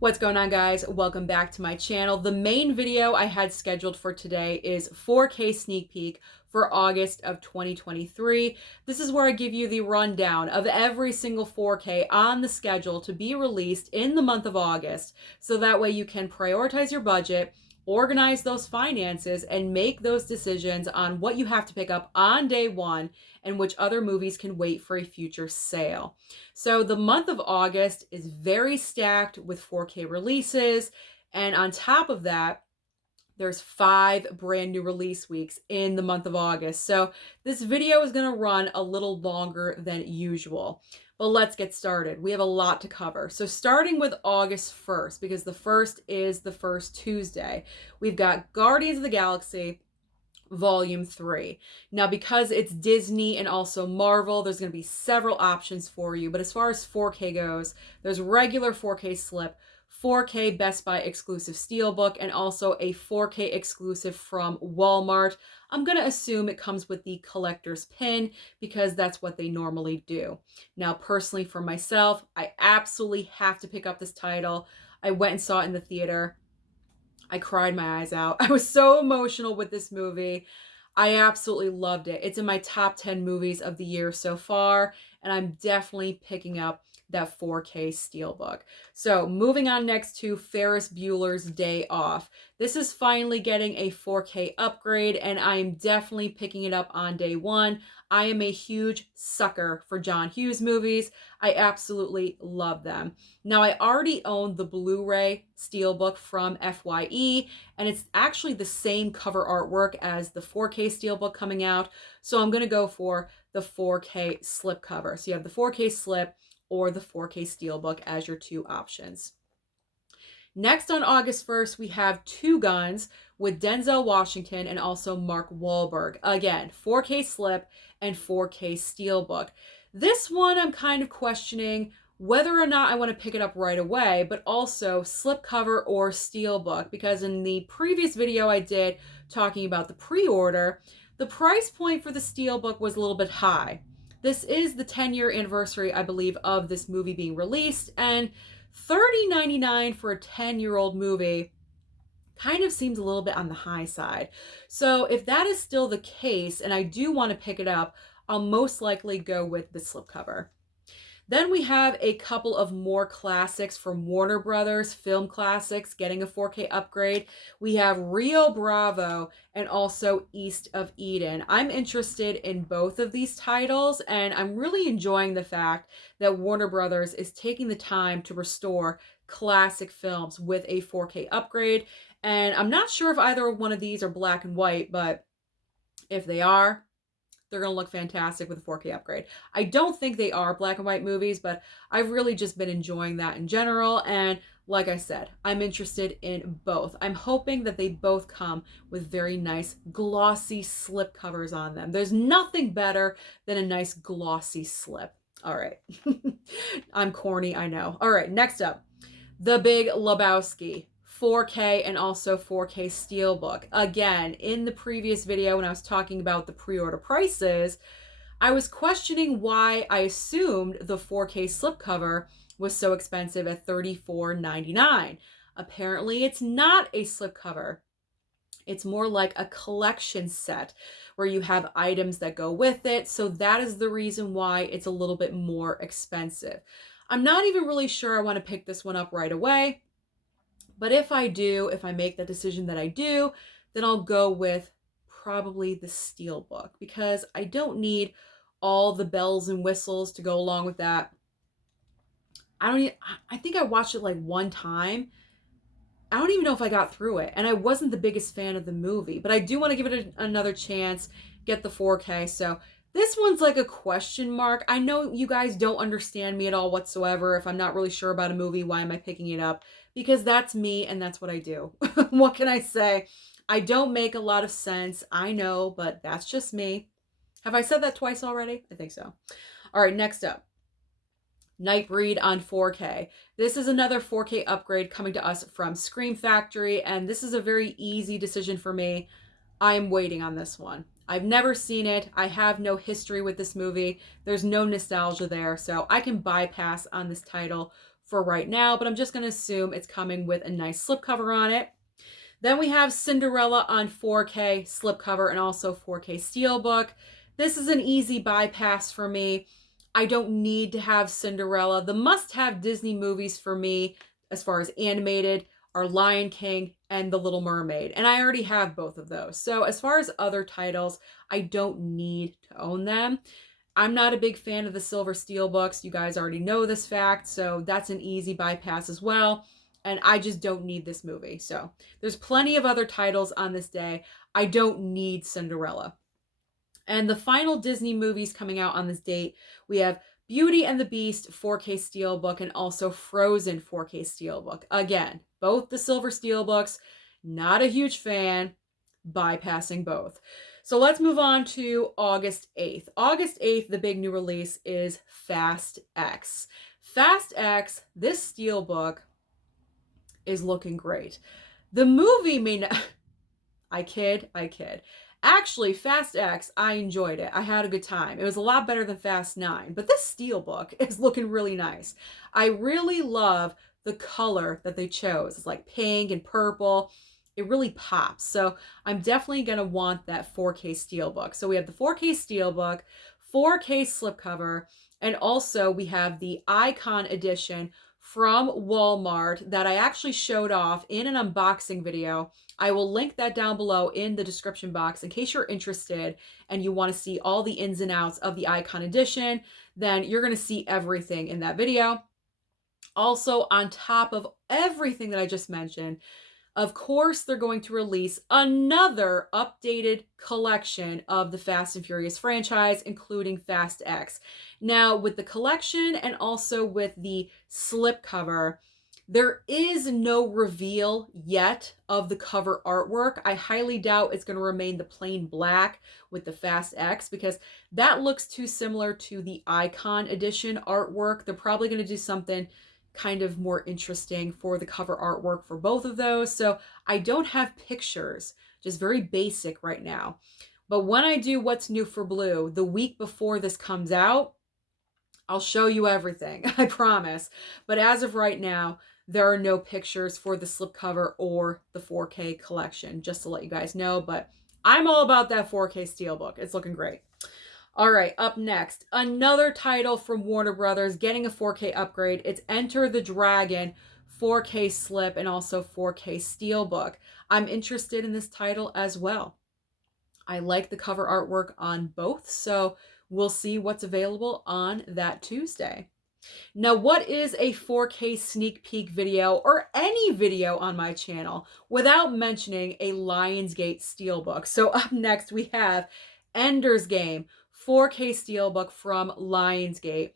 What's going on, guys? Welcome back to my channel. The main video I had scheduled for today is 4K sneak peek for August of 2023. This is where I give you the rundown of every single 4K on the schedule to be released in the month of August, so that way you can prioritize your budget, organize those finances, and make those decisions on what you have to pick up on day one and which other movies can wait for a future sale. So the month of August is very stacked with 4K releases, and on top of that, there's 5 brand new release weeks in the month of August. So this video is going to run a little longer than usual. But let's get started. We have a lot to cover. So starting with August 1st, because the 1st is the first Tuesday, we've got Guardians of the Galaxy Volume 3. Now, because it's Disney and also Marvel, there's going to be several options for you. But as far as 4K goes, there's regular 4K slip, 4K Best Buy exclusive Steelbook, and also a 4K exclusive from Walmart. I'm going to assume it comes with the collector's pin because that's what they normally do. Now, personally for myself, I absolutely have to pick up this title. I went and saw it in the theater. I cried my eyes out. I was so emotional with this movie. I absolutely loved it. It's in my top 10 movies of the year so far, and I'm definitely picking up that 4K Steelbook. So moving on next to Ferris Bueller's Day Off. This is finally getting a 4K upgrade, and I am definitely picking it up on day one. I am a huge sucker for John Hughes movies. I absolutely love them. Now, I already own the Blu-ray Steelbook from FYE, and it's actually the same cover artwork as the 4K Steelbook coming out. So I'm going to go for the 4K slipcover. So you have the 4K slip or the 4K Steelbook as your two options. Next on August 1st, we have Two Guns with Denzel Washington and also Mark Wahlberg. Again, 4K slip and 4K Steelbook. This one I'm kind of questioning whether or not I want to pick it up right away, but also slipcover or Steelbook, because in the previous video I did talking about the pre-order, the price point for the Steelbook was a little bit high. This is the 10-year anniversary, I believe, of this movie being released, and $30.99 for a 10-year-old movie kind of seems a little bit on the high side. So if that is still the case, and I do want to pick it up, I'll most likely go with the slipcover. Then we have a couple of more classics from Warner Brothers, film classics, getting a 4K upgrade. We have Rio Bravo and also East of Eden. I'm interested in both of these titles, and I'm really enjoying the fact that Warner Brothers is taking the time to restore classic films with a 4K upgrade. And I'm not sure if either one of these are black and white, but if they are, they're going to look fantastic with a 4K upgrade. I don't think they are black and white movies, but I've really just been enjoying that in general. And like I said, I'm interested in both. I'm hoping that they both come with very nice glossy slip covers on them. There's nothing better than a nice glossy slip. All right. I'm corny, I know. All right, next up, The Big Lebowski. 4K and also 4K Steelbook. Again, in the previous video when I was talking about the pre-order prices, I was questioning why I assumed the 4K slipcover was so expensive at $34.99. Apparently, it's not a slipcover. It's more like a collection set where you have items that go with it. So that is the reason why it's a little bit more expensive. I'm not even really sure I want to pick this one up right away. But if I do, if I make the decision that I do, then I'll go with probably the Steelbook, because I don't need all the bells and whistles to go along with that. I think I watched it like one time. I don't even know if I got through it, and I wasn't the biggest fan of the movie, but I do want to give it another chance, get the 4K. So this one's like a question mark. I know you guys don't understand me at all whatsoever. If I'm not really sure about a movie, why am I picking it up? Because that's me and that's what I do. What can I say? I don't make a lot of sense. I know, but that's just me. Have I said that twice already? I think so. All right, next up. Nightbreed on 4K. This is another 4K upgrade coming to us from Scream Factory, and this is a very easy decision for me. I'm waiting on this one. I've never seen it. I have no history with this movie. There's no nostalgia there, so I can bypass on this title for right now, but I'm just going to assume it's coming with a nice slipcover on it. Then we have Cinderella on 4K slipcover and also 4K steelbook. This is an easy bypass for me. I don't need to have Cinderella. The must-have Disney movies for me, as far as animated, are Lion King and The Little Mermaid. And I already have both of those. So as far as other titles, I don't need to own them. I'm not a big fan of the silver steelbooks. You guys already know this fact, so that's an easy bypass as well. And I just don't need this movie. So there's plenty of other titles on this day. I don't need Cinderella. And the final Disney movies coming out on this date, we have Beauty and the Beast 4K Steelbook and also Frozen 4K Steelbook. Again, both the silver steelbooks, not a huge fan, bypassing both. So let's move on to August 8th. August 8th, the big new release is Fast X. Fast X, this steelbook is looking great. The movie may not... I kid. Actually, Fast X, I enjoyed it. I had a good time. It was a lot better than Fast 9, but this steelbook is looking really nice. I really love the color that they chose. It's like pink and purple. It really pops. So I'm definitely going to want that 4K steelbook. So we have the 4K steelbook, 4K slipcover, and also we have the Icon edition from Walmart that I actually showed off in an unboxing video. I will link that down below in the description box in case you're interested and you want to see all the ins and outs of the Icon edition. Then you're going to see everything in that video. Also, on top of everything that I just mentioned, of course, they're going to release another updated collection of the Fast and Furious franchise, including Fast X. Now, with the collection and also with the slipcover, there is no reveal yet of the cover artwork. I highly doubt it's going to remain the plain black with the Fast X because that looks too similar to the Icon edition artwork. They're probably going to do something kind of more interesting for the cover artwork for both of those. So I don't have pictures, just very basic right now. But when I do What's New for Blue, the week before this comes out, I'll show you everything, I promise. But as of right now, there are no pictures for the slipcover or the 4K collection, just to let you guys know. But I'm all about that 4K steelbook. It's looking great. All right, up next, another title from Warner Brothers getting a 4K upgrade. It's Enter the Dragon 4K slip and also 4K steelbook. I'm interested in this title as well. I like the cover artwork on both, so we'll see what's available on that Tuesday. Now, what is a 4K sneak peek video or any video on my channel without mentioning a Lionsgate steelbook? So up next, we have Ender's Game 4K steelbook from Lionsgate.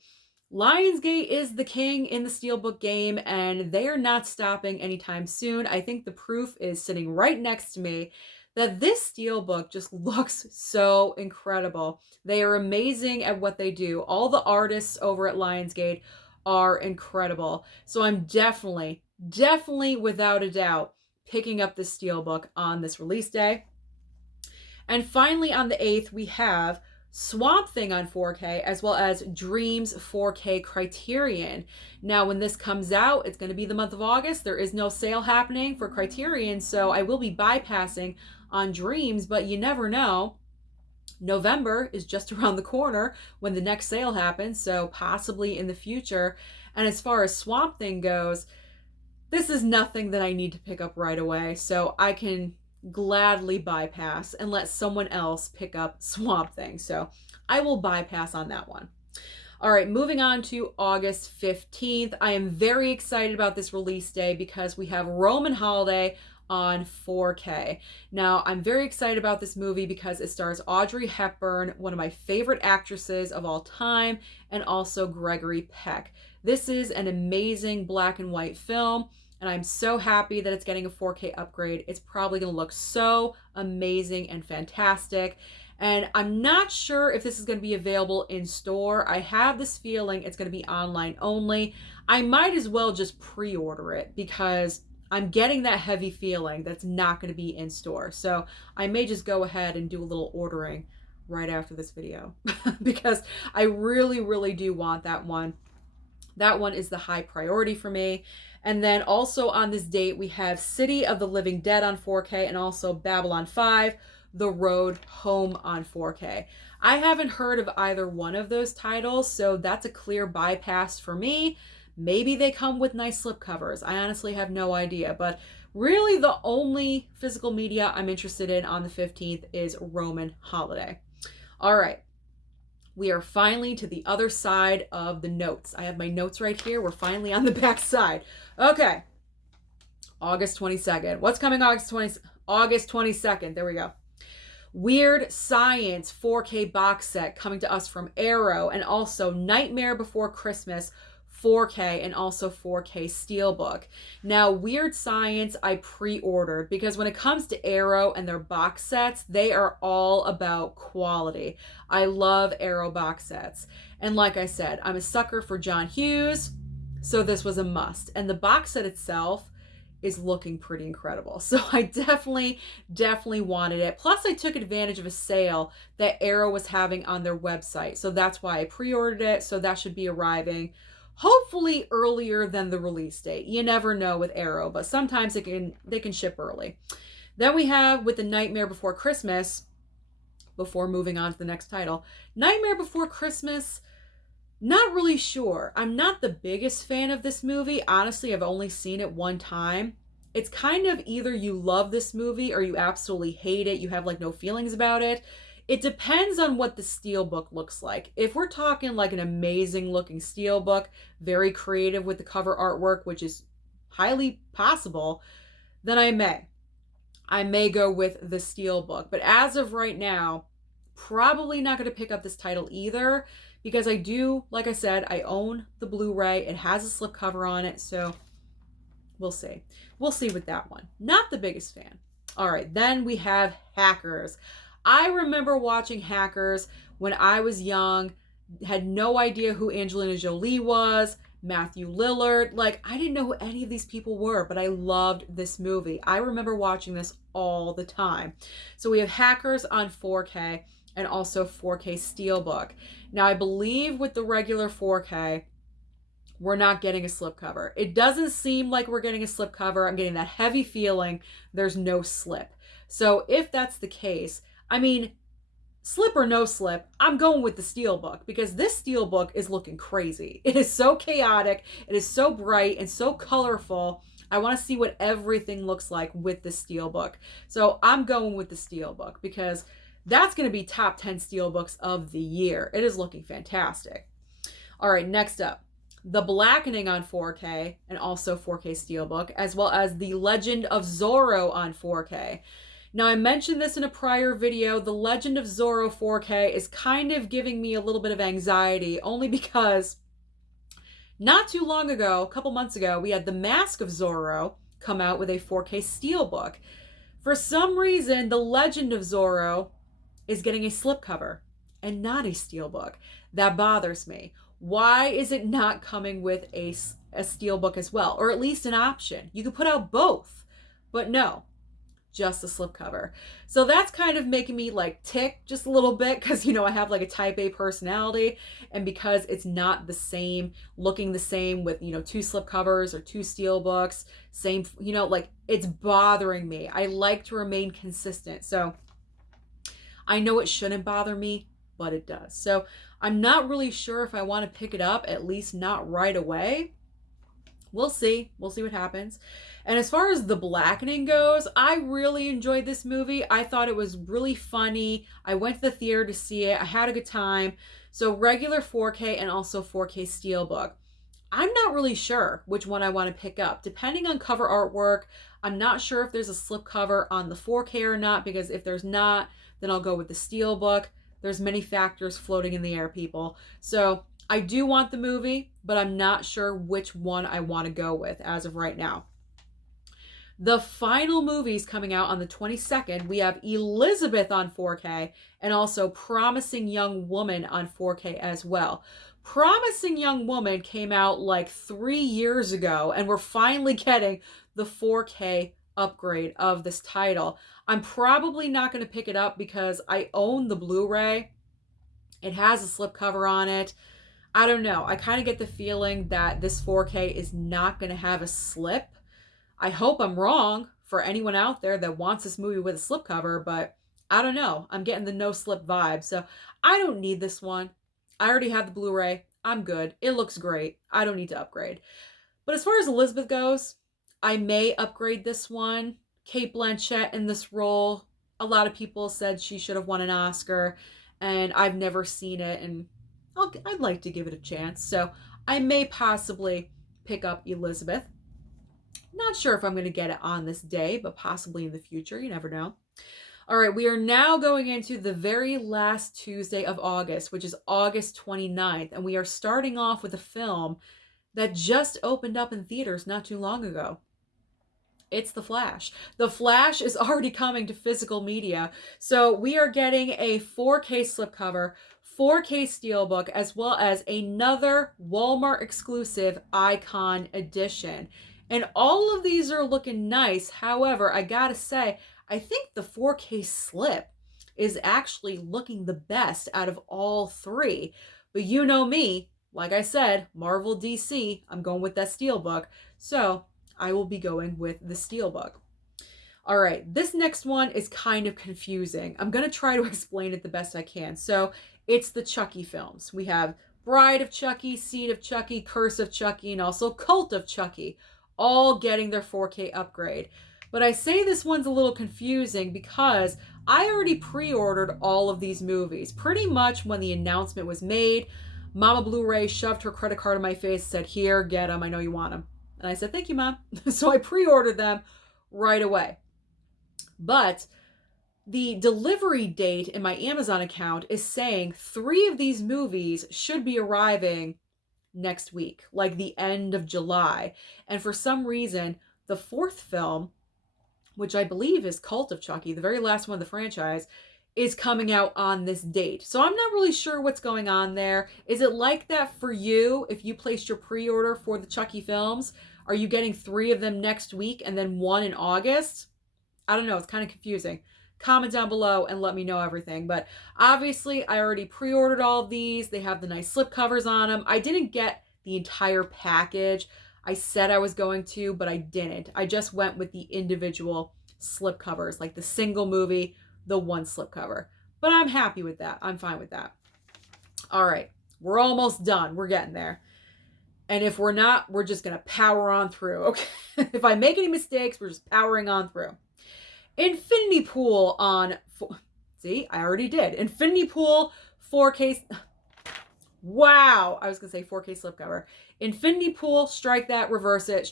Lionsgate is the king in the steelbook game, and they are not stopping anytime soon. I think the proof is sitting right next to me that this steelbook just looks so incredible. They are amazing at what they do. All the artists over at Lionsgate are incredible. So I'm definitely, without a doubt, picking up this steelbook on this release day. And finally, on the 8th, we have Swamp Thing on 4K, as well as Dreams 4K Criterion. Now, when this comes out, it's going to be the month of August. There is no sale happening for Criterion, so I will be bypassing on Dreams, but you never know. November is just around the corner when the next sale happens, so possibly in the future. And as far as Swamp Thing goes, this is nothing that I need to pick up right away, so I can gladly bypass and let someone else pick up Swamp Thing. So I will bypass on that one. All right, moving on to August 15th. I am very excited about this release day because we have Roman Holiday on 4K. Now, I'm very excited about this movie because it stars Audrey Hepburn, one of my favorite actresses of all time, and also Gregory Peck. This is an amazing black and white film, and I'm so happy that it's getting a 4K upgrade. It's probably going to look so amazing and fantastic. And I'm not sure if this is going to be available in store. I have this feeling it's going to be online only. I might as well just pre-order it because I'm getting that heavy feeling that's not going to be in store. So I may just go ahead and do a little ordering right after this video because I really do want that one. That one is the high priority for me. And then also on this date, we have City of the Living Dead on 4K and also Babylon 5, The Road Home on 4K. I haven't heard of either one of those titles, so that's a clear bypass for me. Maybe they come with nice slipcovers. I honestly have no idea, but really the only physical media I'm interested in on the 15th is Roman Holiday. All right. We are finally to the other side of the notes. I have my notes right here. We're finally on the back side. Okay. August 22nd. What's coming August 22nd? There we go. Weird Science 4K box set coming to us from Arrow, and also Nightmare Before Christmas 4K and also 4K Steelbook. Now, Weird Science I pre-ordered because when it comes to Arrow and their box sets, they are all about quality. I love Arrow box sets. And like I said, I'm a sucker for John Hughes, so this was a must. And the box set itself is looking pretty incredible. So I definitely wanted it. Plus I took advantage of a sale that Arrow was having on their website. So that's why I pre-ordered it. So that should be arriving hopefully earlier than the release date. You never know with Arrow, but sometimes they can ship early. Then we have with the Nightmare Before Christmas, before moving on to the next title, Nightmare Before Christmas, not really sure. I'm not the biggest fan of this movie. Honestly, I've only seen it one time. It's kind of either you love this movie or you absolutely hate it. You have like no feelings about it. It depends on what the steelbook looks like. If we're talking like an amazing looking steelbook, very creative with the cover artwork, which is highly possible, then I may go with the steelbook. But as of right now, probably not going to pick up this title either because I do, like I said, I own the Blu-ray. It has a slipcover on it, so we'll see. We'll see with that one. Not the biggest fan. All right, then we have Hackers. I remember watching Hackers when I was young, had no idea who Angelina Jolie was, Matthew Lillard. Like, I didn't know who any of these people were, but I loved this movie. I remember watching this all the time. So we have Hackers on 4K and also 4K Steelbook. Now, I believe with the regular 4K, we're not getting a slipcover. It doesn't seem like we're getting a slipcover. I'm getting that heavy feeling there's no slip. So if that's the case, I mean, slip or no slip, I'm going with the steelbook because this steelbook is looking crazy. It is so chaotic. It is so bright and so colorful. I want to see what everything looks like with the steelbook. So I'm going with the steelbook because that's going to be top 10 steelbooks of the year. It is looking fantastic. All right, next up, the Blackening on 4K and also 4K steelbook, as well as the Legend of Zorro on 4K. Now, I mentioned this in a prior video. The Legend of Zorro 4K is kind of giving me a little bit of anxiety, only because not too long ago, a couple months ago, we had The Mask of Zorro come out with a 4K steelbook. For some reason, The Legend of Zorro is getting a slipcover and not a steelbook. That bothers me. Why is it not coming with a steelbook as well? Or at least an option. You could put out both, but no. Just a slipcover. So that's kind of making me like tick just a little bit because, you know, I have like a type A personality, and because it's not the same, looking the same with, you know, two slipcovers or two steelbooks, same, you know, like it's bothering me. I like to remain consistent. So I know it shouldn't bother me, but it does. So I'm not really sure if I want to pick it up, at least not right away. We'll see. We'll see what happens. And as far as The Blackening goes, I really enjoyed this movie. I thought it was really funny. I went to the theater to see it. I had a good time. So regular 4K and also 4K Steelbook. I'm not really sure which one I want to pick up. Depending on cover artwork, I'm not sure if there's a slipcover on the 4K or not, because if there's not, then I'll go with the Steelbook. There's many factors floating in the air, people. So I do want the movie, but I'm not sure which one I want to go with as of right now. The final movies coming out on the 22nd, we have Elizabeth on 4K and also Promising Young Woman on 4K as well. Promising Young Woman came out like 3 years ago, and we're finally getting the 4K upgrade of this title. I'm probably not going to pick it up because I own the Blu-ray. It has a slipcover on it. I don't know. I kind of get the feeling that this 4K is not going to have a slip. I hope I'm wrong for anyone out there that wants this movie with a slipcover, but I don't know. I'm getting the no slip vibe. So I don't need this one. I already have the Blu-ray. I'm good. It looks great. I don't need to upgrade. But as far as Elizabeth goes, I may upgrade this one. Kate Blanchett in this role. A lot of people said she should have won an Oscar, and I've never seen it, and I'd like to give it a chance. So I may possibly pick up Elizabeth. Not sure if I'm going to get it on this day, but possibly in the future. You never know. All right, we are now going into the very last Tuesday of August, which is August 29th, and we are starting off with a film that just opened up in theaters not too long ago. It's The Flash. The Flash is already coming to physical media, so we are getting a 4K slipcover, 4K steelbook, as well as another Walmart exclusive Icon edition. And all of these are looking nice. However, I gotta say, I think the 4K slip is actually looking the best out of all three. But you know me, like I said, Marvel DC, I'm going with that steelbook. So I will be going with the steelbook. All right, this next one is kind of confusing. I'm going to try to explain it the best I can. So it's the Chucky films. We have Bride of Chucky, Seed of Chucky, Curse of Chucky, and also Cult of Chucky, all getting their 4K upgrade. But I say this one's a little confusing because I already pre-ordered all of these movies. Pretty much when the announcement was made, Mama Blu-ray shoved her credit card in my face and said, "Here, get them. I know you want them." And I said, "Thank you, Mom." So I pre-ordered them right away. But the delivery date in my Amazon account is saying 3 of these movies should be arriving next week, like the end of July. And for some reason, the 4th film, which I believe is Cult of Chucky, the very last one of the franchise, is coming out on this date. So I'm not really sure what's going on there. Is it like that for you if you placed your pre-order for the Chucky films? Are you getting 3 of them next week and then 1 in August? I don't know. It's kind of confusing. Comment down below and let me know everything. But obviously, I already pre-ordered all of these. They have the nice slip covers on them. I didn't get the entire package. I said I was going to, but I didn't. I just went with the individual slip covers, like the single movie, the 1 slip cover. But I'm happy with that. I'm fine with that. All right. We're almost done. We're getting there. And if we're not, we're just going to power on through. Okay. If I make any mistakes, we're just powering on through. Infinity Pool on, see, I already did. Infinity Pool 4K, wow, I was going to say 4K slipcover. Infinity Pool, strike that, reverse it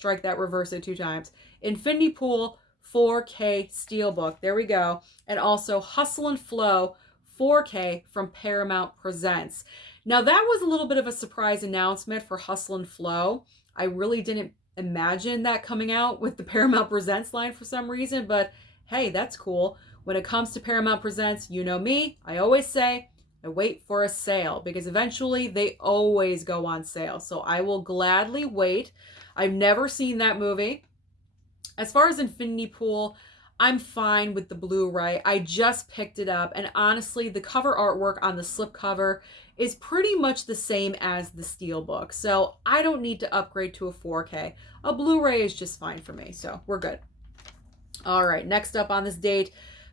2 times. Infinity Pool 4K steelbook, there we go. And also Hustle and Flow 4K from Paramount Presents. Now that was a little bit of a surprise announcement for Hustle and Flow. I really didn't imagine that coming out with the Paramount Presents line for some reason, but hey, that's cool. When it comes to Paramount Presents, you know me, I always say, I wait for a sale because eventually they always go on sale. So I will gladly wait. I've never seen that movie. As far as Infinity Pool, I'm fine with the Blu-ray. I just picked it up, and honestly, the cover artwork on the slipcover is pretty much the same as the steelbook. So I don't need to upgrade to a 4K. A Blu-ray is just fine for me, so we're good. All right, next up on this date,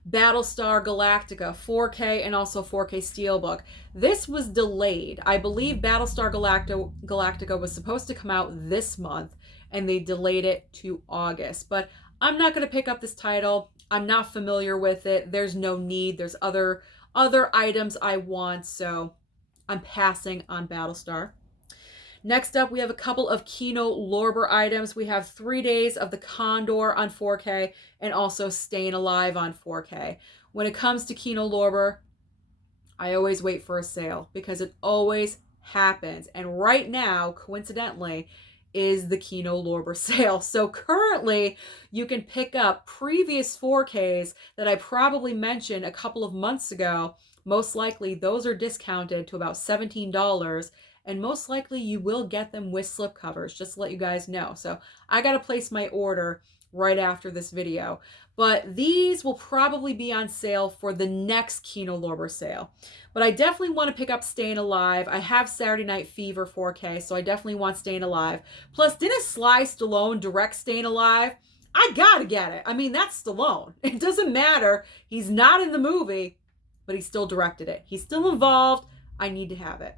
Battlestar Galactica 4K and also 4K steelbook. This was delayed. I believe Battlestar Galactica was supposed to come out this month, and they delayed it to August. But I'm not going to pick up this title. I'm not familiar with it. There's no need. There's other items I want, so I'm passing on Battlestar. Next up, we have a couple of Kino Lorber items. We have 3 Days of the Condor on 4K and also Staying Alive on 4K. When it comes to Kino Lorber, I always wait for a sale because it always happens. And right now, coincidentally, is the Kino Lorber sale. So currently, you can pick up previous 4Ks that I probably mentioned a couple of months ago. Most likely, those are discounted to about $17. And most likely you will get them with slipcovers, just to let you guys know. So I got to place my order right after this video. But these will probably be on sale for the next Kino Lorber sale. But I definitely want to pick up Staying Alive. I have Saturday Night Fever 4K, so I definitely want Staying Alive. Plus, didn't Sly Stallone direct Staying Alive? I gotta get it. I mean, that's Stallone. It doesn't matter. He's not in the movie, but he still directed it. He's still involved. I need to have it.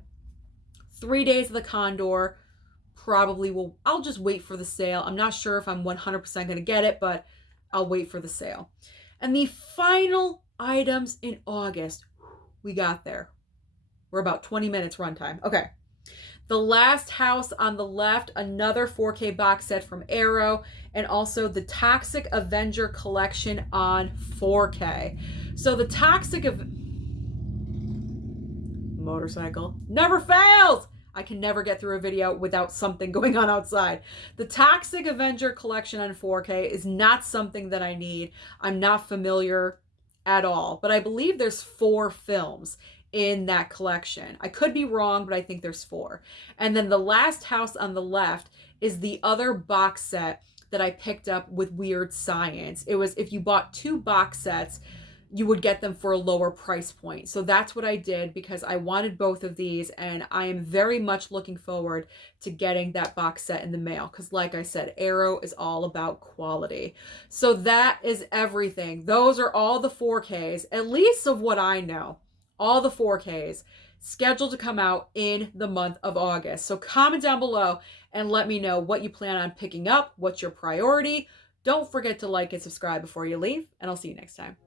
3 Days of the Condor. Probably will. I'll just wait for the sale. I'm not sure if I'm 100% going to get it, but I'll wait for the sale. And the final items in August, we got there. We're about 20 minutes runtime. Okay. The Last House on the Left, another 4K box set from Arrow, and also the Toxic Avenger collection on 4K. So the Toxic motorcycle never fails. I can never get through a video without something going on outside. The Toxic Avenger collection on 4K is not something that I need. I'm not familiar at all, but I believe there's 4 films in that collection. I could be wrong, but I think there's 4. And then The Last House on the Left is the other box set that I picked up with Weird Science. It was, if you bought 2 box sets, you would get them for a lower price point. So that's what I did because I wanted both of these, and I am very much looking forward to getting that box set in the mail because, like I said, Arrow is all about quality. So that is everything. Those are all the 4Ks, at least of what I know. All the 4Ks scheduled to come out in the month of August. So comment down below and let me know what you plan on picking up, what's your priority. Don't forget to like and subscribe before you leave, and I'll see you next time.